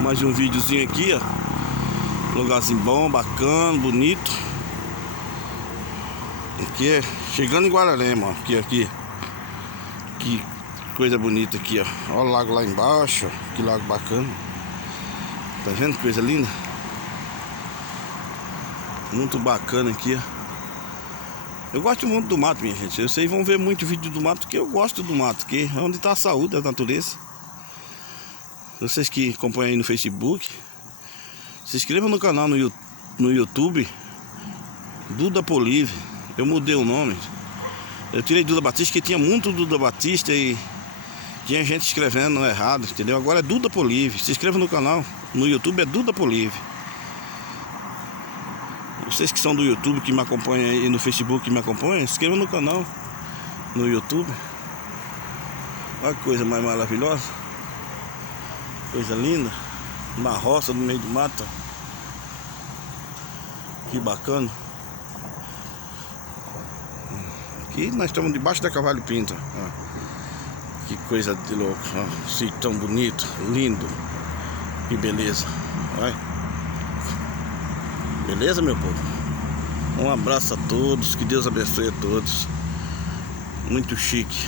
Mais um videozinho aqui, ó. Lugarzinho bom, bacana, bonito. Aqui é chegando em Guararema, ó. Aqui. Que coisa bonita aqui, ó. Olha o lago lá embaixo, ó. Que lago bacana. Tá vendo que coisa linda? Muito bacana aqui, ó. Eu gosto muito do mato, minha gente. Vocês vão ver muito vídeo do mato, porque eu gosto do mato, que é onde está a saúde da natureza. Vocês que acompanham aí no Facebook, se inscrevam no canal no YouTube Duda Polive. Eu mudei o nome. Eu tirei Duda Batista, que tinha muito Duda Batista e tinha gente escrevendo errado, entendeu? Agora é Duda Polive. Se inscreva no canal. No YouTube é Duda Polive. Vocês que são do YouTube, que me acompanham aí, no Facebook que me acompanham, se inscrevam no canal no YouTube. Olha que coisa mais maravilhosa. Coisa linda. Uma roça no meio do mato. Que bacana. Aqui nós estamos debaixo da Cavalho Pinto. Ó. Que coisa de louco. Ó. Sítio tão bonito, lindo. Que beleza. Olha. Beleza, meu povo? Um abraço a todos. Que Deus abençoe a todos. Muito chique.